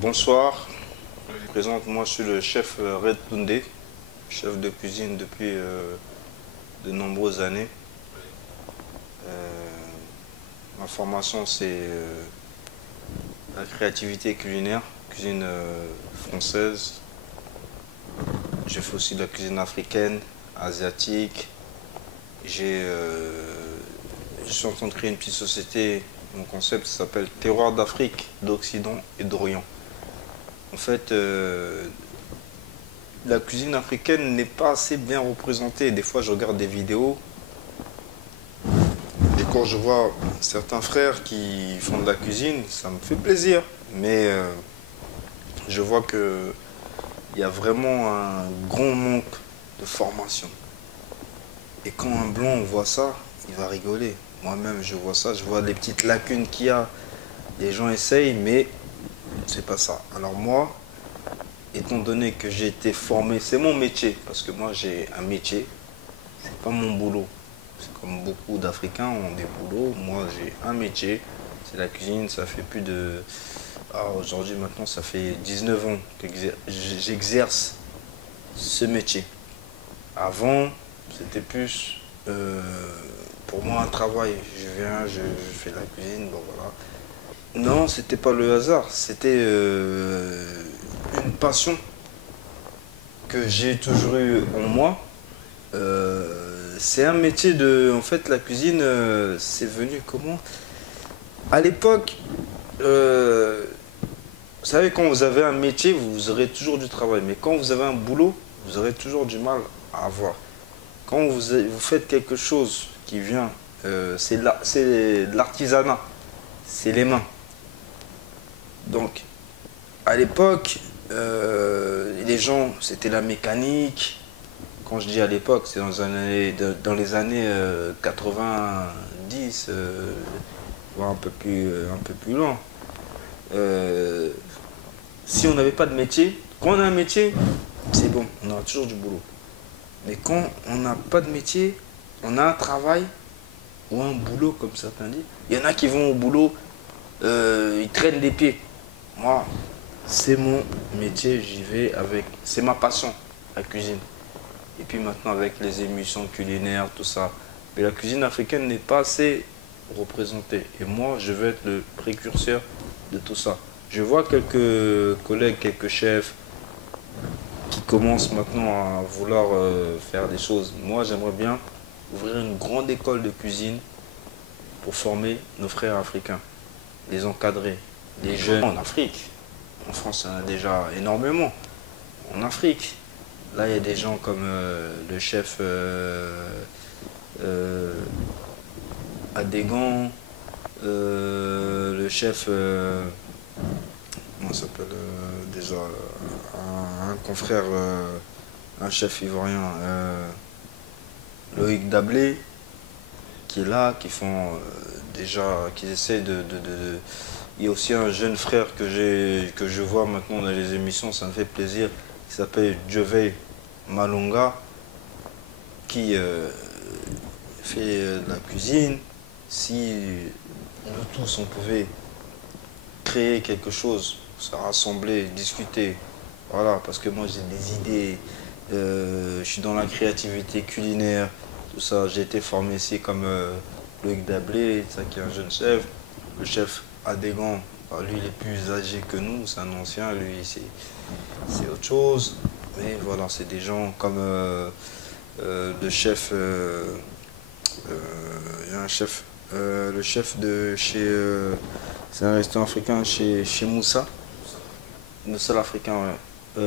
Bonsoir, je me présente, moi je suis le chef Red Toundé, chef de cuisine depuis de nombreuses années. Euh, Ma formation c'est la créativité culinaire, cuisine française. Je fais aussi de la cuisine africaine, asiatique. Je suis en train de créer une petite société. Mon concept s'appelle Terroir d'Afrique, d'Occident et d'Orient. En fait, la cuisine africaine n'est pas assez bien représentée. Des fois, je regarde des vidéos et quand je vois certains frères qui font de la cuisine, ça me fait plaisir. Mais je vois que il y a vraiment un grand manque de formation. Et quand un blanc voit ça, il va rigoler. Moi-même, je vois ça, je vois les petites lacunes qu'il y a. Les gens essayent, mais c'est pas ça. Alors moi, étant donné que j'ai été formé, c'est mon métier, parce que moi j'ai un métier, c'est pas mon boulot. C'est comme beaucoup d'Africains ont des boulots, moi j'ai un métier, c'est la cuisine, ça fait plus de... Ah, aujourd'hui maintenant ça fait 19 ans que j'exerce ce métier. Avant, c'était plus pour moi un travail. Je viens, je fais la cuisine, bon voilà. Non, c'était pas le hasard, c'était une passion que j'ai toujours eu en moi. C'est un métier de... En fait, la cuisine, c'est venu comment? À l'époque, vous savez, quand vous avez un métier, vous aurez toujours du travail. Mais quand vous avez un boulot, vous aurez toujours du mal à avoir. Quand vous faites quelque chose qui vient, c'est de l'artisanat, c'est les mains. Donc, à l'époque, les gens, c'était la mécanique. Quand je dis à l'époque, c'est dans les années 90, voire un peu plus loin. Si on n'avait pas de métier, quand on a un métier, c'est bon, on aura toujours du boulot. Mais quand on n'a pas de métier, on a un travail ou un boulot, comme certains disent. Il y en a qui vont au boulot, ils traînent les pieds. Moi, c'est mon métier, j'y vais avec... C'est ma passion, la cuisine. Et puis maintenant avec les émissions culinaires, tout ça. Mais la cuisine africaine n'est pas assez représentée. Et moi, je veux être le précurseur de tout ça. Je vois quelques collègues, quelques chefs qui commencent maintenant à vouloir faire des choses. Moi, j'aimerais bien ouvrir une grande école de cuisine pour former nos frères africains, les encadrer, les jeunes en Afrique. En France, il y en a déjà énormément. En Afrique, là, il y a des gens comme le chef Adégan, le chef, comment ça s'appelle déjà, un confrère, un chef ivoirien, Loïc Dablé, qui est là, qui font déjà, qui essaient Il y a aussi un jeune frère que je vois maintenant dans les émissions, ça me fait plaisir, qui s'appelle Jove Malonga, qui fait de la cuisine. Si nous tous on pouvait créer quelque chose, se rassembler, discuter, voilà, parce que moi j'ai des idées, je suis dans la créativité culinaire, tout ça, j'ai été formé ici comme Loïc Dablé, ça qui est un jeune chef, le chef Adégan, bah, lui il est plus âgé que nous, c'est un ancien, lui c'est autre chose, mais voilà, c'est des gens comme le chef, il y a un chef, le chef de chez, c'est un restaurant africain chez Moussa, Moussa l'Africain, ouais.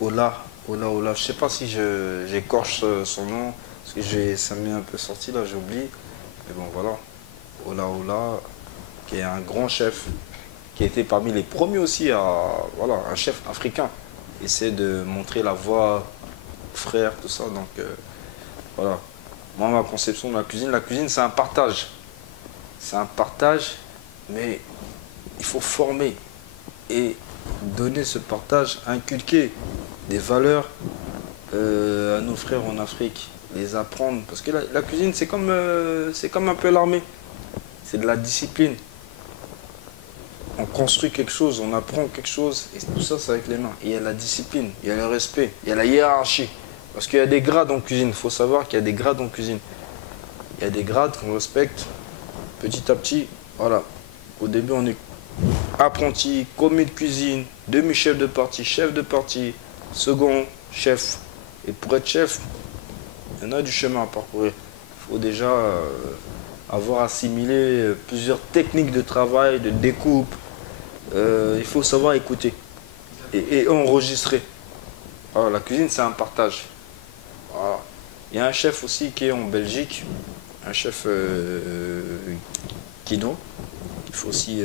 Ola, je sais pas si j'écorche son nom, parce que ça m'est un peu sorti là, j'ai oublié, mais bon voilà, Ola, qui est un grand chef, qui a été parmi les premiers aussi voilà, un chef africain, essaie de montrer la voie frère, tout ça, donc voilà. Moi, ma conception de la cuisine, c'est un partage. C'est un partage, mais il faut former et donner ce partage, inculquer des valeurs à nos frères en Afrique, les apprendre. Parce que la cuisine, c'est comme un peu l'armée. C'est de la discipline. On construit quelque chose, on apprend quelque chose, et tout ça, c'est avec les mains. Et il y a la discipline, il y a le respect, il y a la hiérarchie. Parce qu'il y a des grades en cuisine, il faut savoir qu'il y a des grades en cuisine. Il y a des grades qu'on respecte petit à petit. Voilà. Au début, on est apprenti, commis de cuisine, demi-chef de partie, chef de partie, second, chef. Et pour être chef, il y en a du chemin à parcourir. Il faut déjà avoir assimilé plusieurs techniques de travail, de découpe. Il faut savoir écouter et enregistrer. Alors, la cuisine, c'est un partage. Voilà. Il y a un chef aussi qui est en Belgique, un chef Kino. Il faut aussi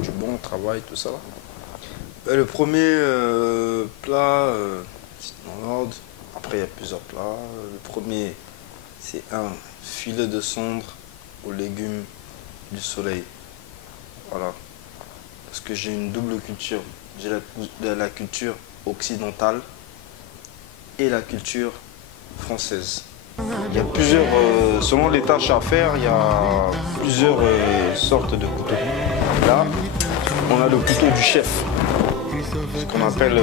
du bon travail, tout ça. Le premier plat, c'est dans l'ordre. Après, il y a plusieurs plats. Le premier, c'est un filet de cendre aux légumes du soleil. Voilà. Parce que j'ai une double culture. J'ai la culture occidentale et la culture française. Il y a plusieurs, selon les tâches à faire, il y a plusieurs sortes de couteaux. Là, on a le couteau du chef, ce qu'on appelle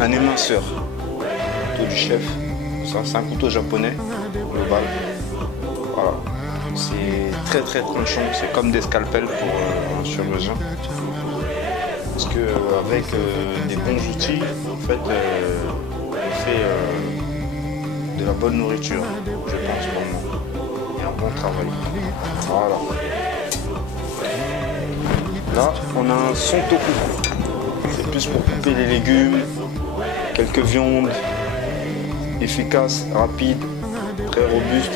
un éminceur. Le couteau du chef, c'est un couteau japonais, global. Voilà. C'est très tranchant, c'est comme des scalpels pour un chirurgien. Parce qu'avec des bons outils, en fait, on fait de la bonne nourriture, je pense pour moi, et un bon travail. Voilà. Là, on a un son toku. C'est plus pour couper les légumes, quelques viandes, efficace, rapide, très robuste.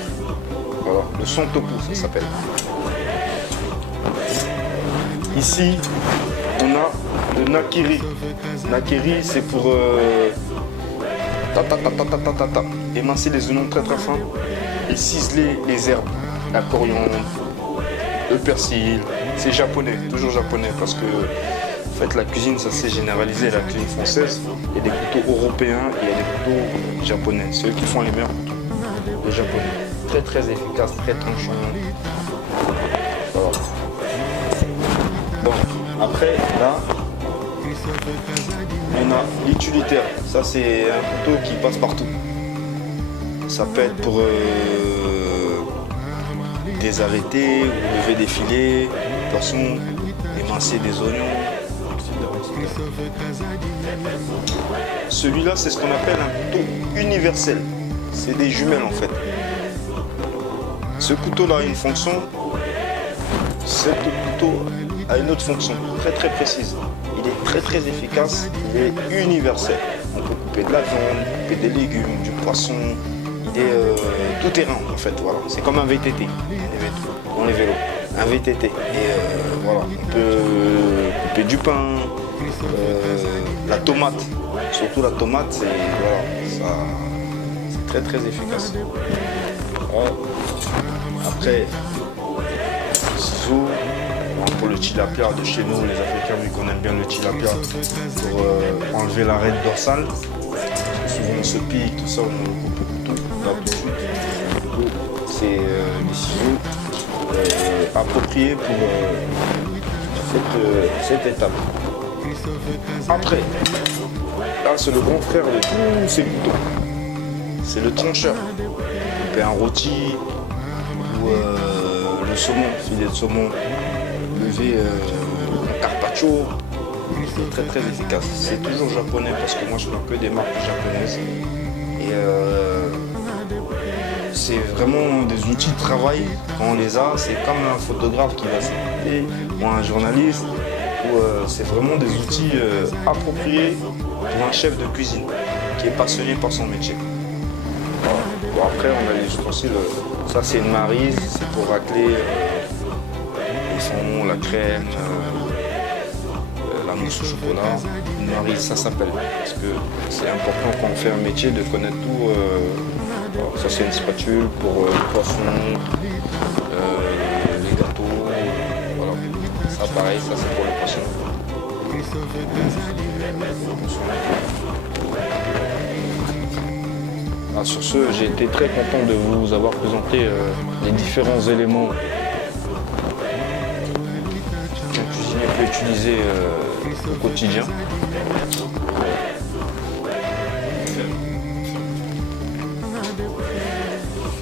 Voilà, le son toku, ça s'appelle. Ici, on a le nakiri. Nakiri, c'est pour émincer les oignons très fins et ciseler les herbes, la coriandre, le persil. C'est japonais, toujours japonais, parce que en fait, la cuisine, ça s'est généralisé, la cuisine française. Il y a des couteaux européens et il y a des couteaux japonais. C'est eux qui font les meilleurs couteaux, les japonais. Très efficace, très tranchant. Voilà. Donc, après, là, on a l'utilitaire. Ça, c'est un couteau qui passe partout. Ça peut être pour désarrêter, ou lever des filets, poissons, émincer des oignons, etc. Celui-là, c'est ce qu'on appelle un couteau universel. C'est des jumelles en fait. Ce couteau-là a une fonction. Ce couteau a une autre fonction, très précise. Il est très efficace, il est universel. On peut couper de la viande, couper des légumes, du poisson. Il est tout terrain en fait, voilà. C'est comme un VTT dans les vélos. Un VTT. Et voilà, on peut couper du pain, la tomate. Surtout la tomate, c'est voilà, très efficace. Voilà. Après, ciseaux. Pour le tilapia de chez nous, les Africains, vu qu'on aime bien le tilapia, pour enlever l'arête dorsale. Souvent on se pique, tout ça, on coupe tout, là tout de suite. C'est des ciseaux appropriés pour cette étape. Après, là c'est le grand frère de tous ces couteaux. C'est le trancheur. On couper un rôti ou le saumon, filet de saumon. Lever un carpaccio, c'est très efficace. C'est toujours japonais parce que moi je prends que des marques japonaises. Et c'est vraiment des outils de travail. Quand on les a, c'est comme un photographe qui va s'équiper ou un journaliste. C'est vraiment des outils appropriés pour un chef de cuisine qui est passionné par son métier. Voilà. Bon, après, on a les ustensiles. Ça, c'est une maryse, c'est pour racler. La crème, la mousse au chocolat, une maryse, ça s'appelle. Parce que c'est important quand on fait un métier de connaître tout. Ça c'est une spatule pour le poisson, les gâteaux, voilà. Ça pareil, ça c'est pour le poisson. Sur ce, j'ai été très content de vous avoir présenté les différents éléments peux utiliser au quotidien.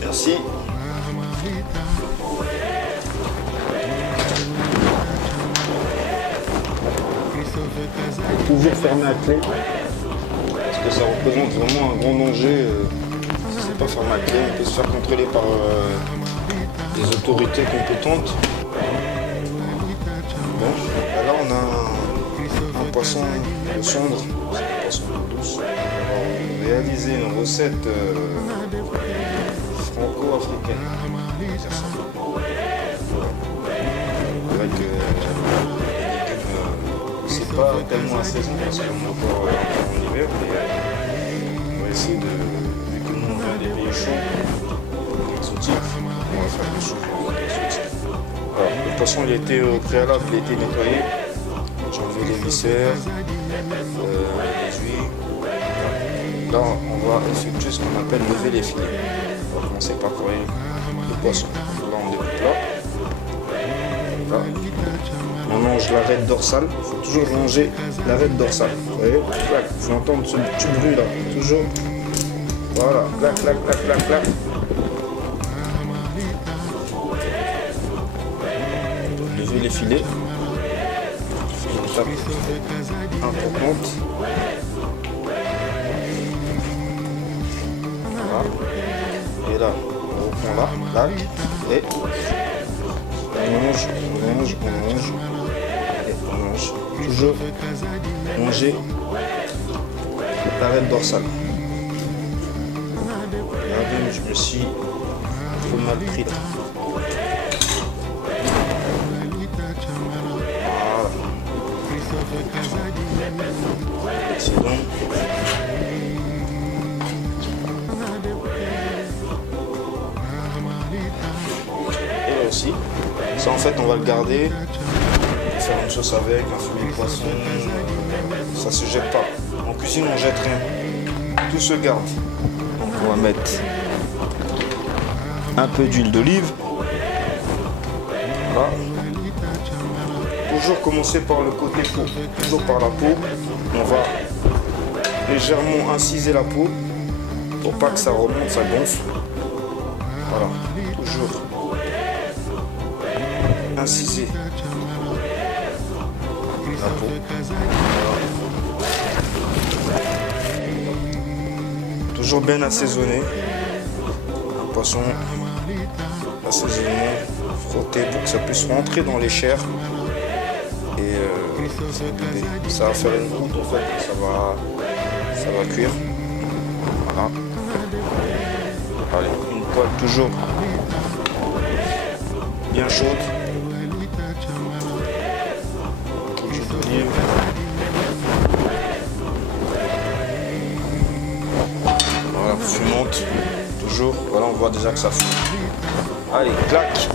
Merci. Toujours fermé à clé, parce que ça représente vraiment un grand danger. Si c'est pas fermé à clé, on peut se faire contrôler par les autorités compétentes. Bon, là on a un poisson de cendre, c'est un poisson d'eau douce. On va réaliser une recette franco-africaine. Avec c'est pas tellement la saison parce qu'on est encore en hiver, mais on va essayer de, vu que nous on vient des pays chauds, exotiques, on va faire des choses exotiques. Alors, le poisson il a été au préalable, il a été nettoyé. J'ai enlevé les viscères, les huiles. Là on va effectuer ce qu'on appelle lever les filets. On va commencer par coller le poisson. Là on découpe là. Là. On longe l'arête dorsale, il faut toujours longer l'arête dorsale. Vous voyez, vous entendez ce petit bruit là, toujours. Voilà, clac, clac, clac, clac, clac. Lever les filets. C'est une étape importante. Voilà. Et là, on reprend là, clac, et on longe, on longe, on longe. Toujours longer l'arête dorsale. Regardez, je me suis un peu mal pris là. Voilà. Excellent. Et là aussi. Ça en fait on va le garder. Faire une sauce avec, un filet de poisson, ça se jette pas. En cuisine on jette rien, tout se garde. Donc on va mettre un peu d'huile d'olive. Voilà. Toujours commencer par le côté peau, toujours par la peau. On va légèrement inciser la peau pour pas que ça remonte, ça gonfle. Voilà, toujours inciser la peau. Voilà. Toujours bien assaisonné. Un poisson assaisonné, frotté pour que ça puisse rentrer dans les chairs. Et ça va faire une croûte en fait, ça va cuire. Voilà. Allez, une poêle toujours bien chaude. Voilà, fumante, toujours. Voilà, on voit déjà que ça fume. Allez, clac.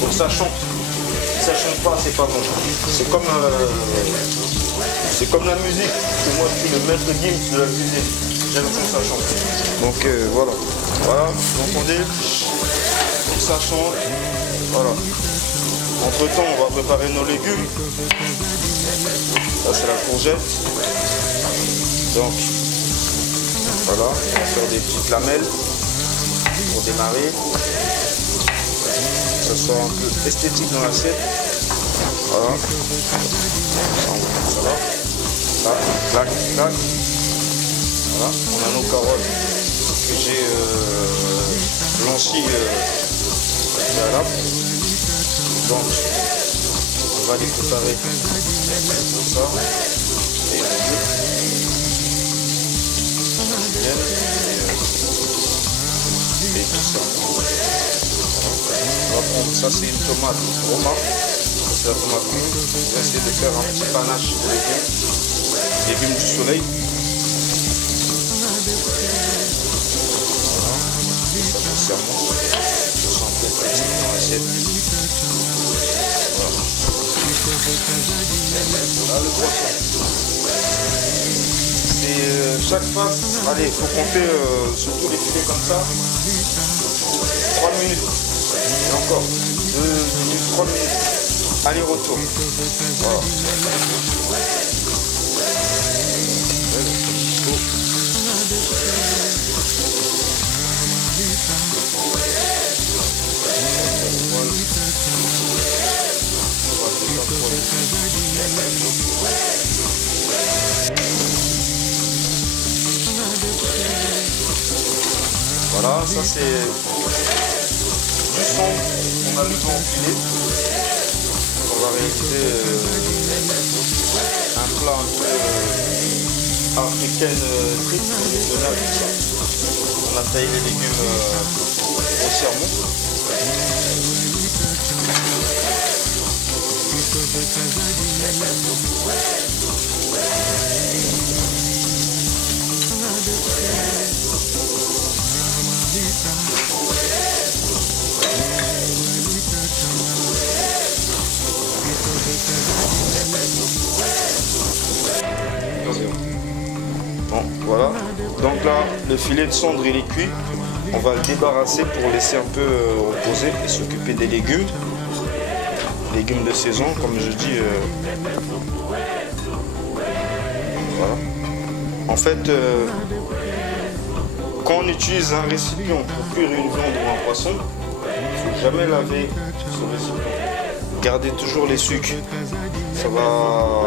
Faut que ça chante. Si ça chante pas, c'est pas bon. C'est comme la musique. C'est moi qui suis le maître Gims de la cuisine. J'aime quand ça chante. Donc voilà. Voilà, vous entendez? Faut que ça chante. Voilà. Entre temps, on va préparer nos légumes. Ça, c'est la courgette. Donc, voilà, on va faire des petites lamelles pour démarrer. Que ça soit un peu esthétique dans l'assiette. Voilà. Ça va. Là, clac, clac. Voilà, on a nos carottes que j'ai blanchies préalable. Donc, on va les préparer comme ça. Et tout ça. On va prendre ça, c'est une tomate roma. C'est la tomate rouge. On va essayer de faire un petit panache de légumes du soleil. Voilà. Ça fait serment. Je sens un peu petit dans l'assiette. Voilà le poisson. C'est chaque face, allez, il faut compter surtout les filets comme ça. 3 minutes. Et encore, 2 minutes, 3 minutes. aller-retour. Voilà. Voilà, ça c'est du son qu'on a besoin d'enfiler. On va réaliser un plat un peu africaine street traditionnel. On a taillé les légumes grossièrement. Bon, voilà. Donc là, le filet de cendre il est cuit. On va le débarrasser pour laisser un peu reposer et s'occuper des légumes. Légumes de saison, comme je dis. Voilà. En fait, quand on utilise un récipient pour cuire une viande ou un poisson, il ne faut jamais laver ce récipient. Gardez toujours les sucres. Ça va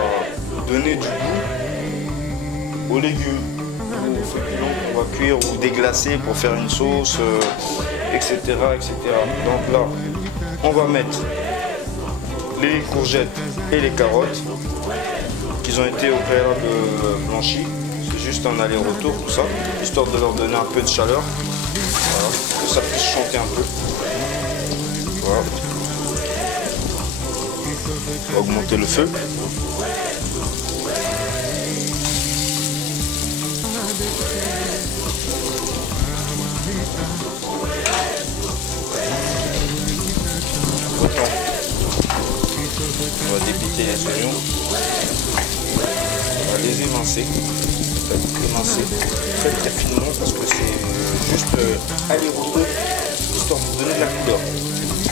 donner du goût aux légumes, aux féculents qu'on va cuire ou déglacer pour faire une sauce, etc., etc. Donc là, on va mettre les courgettes et les carottes qui ont été au préalable blanchies. C'est juste un aller-retour tout ça, histoire de leur donner un peu de chaleur. Voilà, que ça puisse chanter un peu. Voilà. On va augmenter le feu. On va débiter les oignons. On va les émincer. Émincer très finement parce que c'est juste aller-retour histoire de donner de la couleur.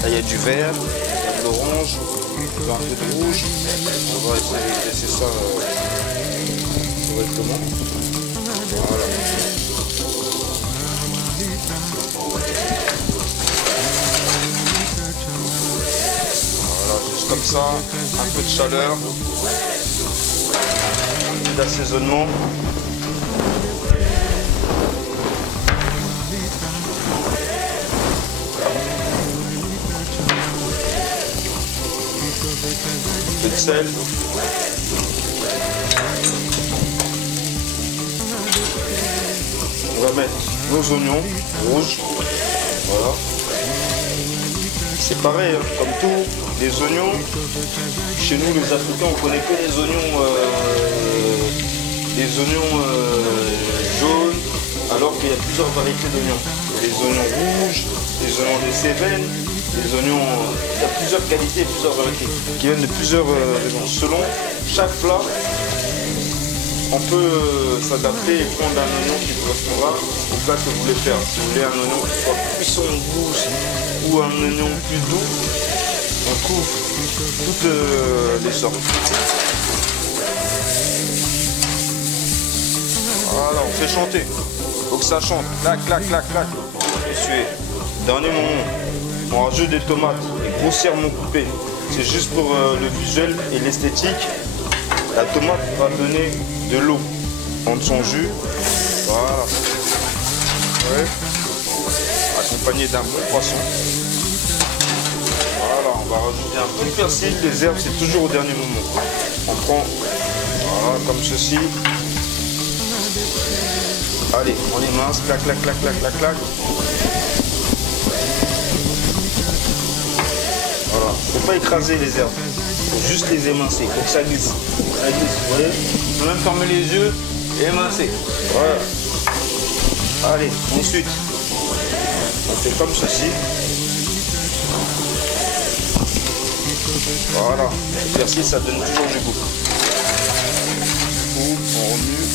Là il y a du vert, il y a de l'orange, un peu de rouge. On va essayer de laisser ça correctement. Voilà. Voilà, juste comme ça, un peu de chaleur, un peu d'assaisonnement. Un peu de sel. On va mettre nos oignons rouges. Voilà. C'est pareil, hein, comme tout, les oignons. Chez nous, les Africains, on connaît que les oignons jaunes, alors qu'il y a plusieurs variétés d'oignons. Les oignons rouges, les oignons des Cévennes, les oignons. Il y a plusieurs qualités, plusieurs variétés qui viennent de plusieurs raisons. Selon chaque plat, on peut s'adapter et prendre un oignon qui correspondra au plat que vous voulez faire. Si vous voulez un oignon qui soit puissant en bouche ou un oignon plus doux, on trouve toutes les sortes. Voilà, on fait chanter. Faut que ça chante. Clac, clac, clac, clac. Essuyer. Dernier moment, on rajoute des tomates et grossièrement coupées. C'est juste pour le visuel et l'esthétique. La tomate va donner de l'eau dans son jus. Voilà. Ouais. Accompagné d'un bon poisson. Voilà, on va rajouter un peu de persil. Les herbes, c'est toujours au dernier moment. On prend, voilà, comme ceci. Allez, on les mince, clac, clac, clac, clac, clac, clac. Voilà, faut pas écraser les herbes. Faut juste les émincer, faut que ça glisse. Ça glisse, vous voyez. On peut même fermer les yeux et émincer. Voilà. Allez, ensuite, on fait comme ceci. Voilà. Le persil, ça donne toujours du goût. On remue.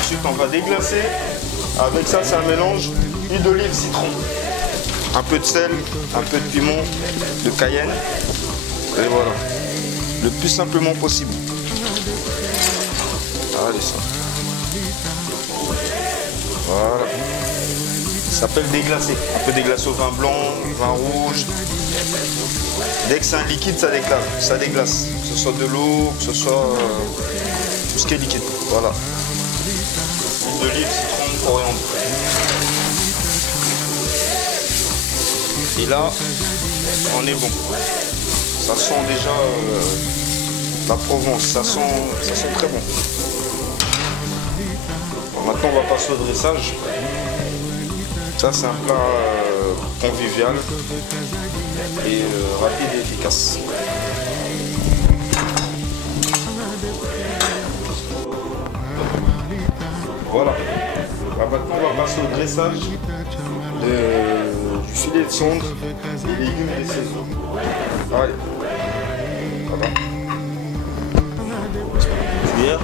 Ensuite, on va déglacer. Avec ça, c'est un mélange huile d'olive citron. un peu de sel, un peu de piment, de cayenne. Et voilà. Le plus simplement possible. Allez, ça. Voilà. Ça s'appelle déglacer. On peut déglacer au vin blanc, vin rouge. Dès que c'est un liquide, ça déglace. Ça déglace. Que ce soit de l'eau, que ce soit tout ce qui est liquide. Voilà. Huile d'olive, citron, coriandre. Et là, on est bon. Ça sent déjà la Provence. Ça sent très bon. Bon, maintenant, on va passer au dressage. Ça, c'est un plat convivial et rapide et efficace. Voilà. Là, maintenant, on va passer au dressage du filet de sonde, des légumes et des saisons. Allez. Voilà. Cuillère.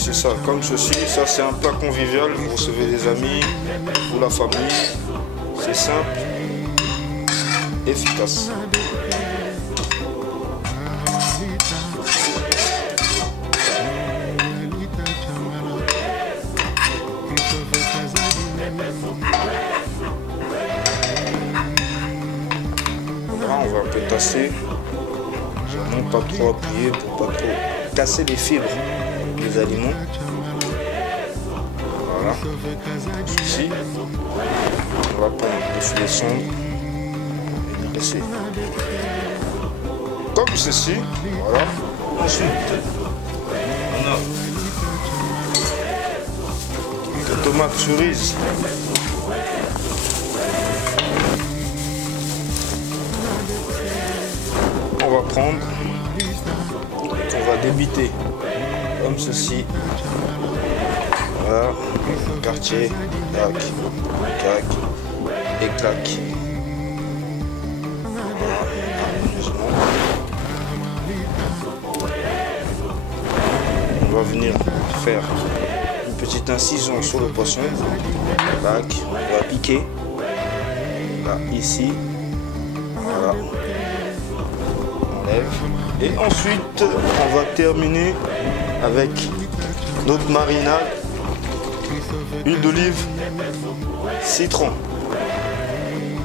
C'est ça, comme ceci, ça c'est un plat convivial, vous recevez des amis ou la famille, c'est simple, efficace. Là, on va un peu tasser, vraiment pas trop appuyer pour pas trop casser les fibres des aliments. Voilà. Ici, on va prendre le filet de sonde et dresser. Comme ceci. Voilà. Ensuite, on a des tomates cerises. On va prendre et qu'on va débiter comme ceci. Voilà, quartier, tac, tac, et clac. Voilà, on va venir faire une petite incision sur le poisson. Tac, on va piquer. Là, ici. Voilà. On enlève. Et ensuite, on va terminer avec notre marinade, huile d'olive, citron.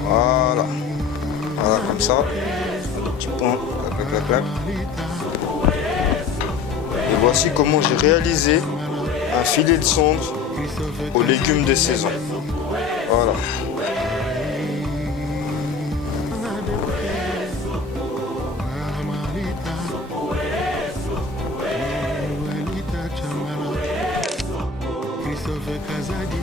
Voilà. Voilà, comme ça. Un petit point. Clac, clac, clac. Et voici comment j'ai réalisé un filet de sonde aux légumes de saison. Voilà. Christopher Casadi.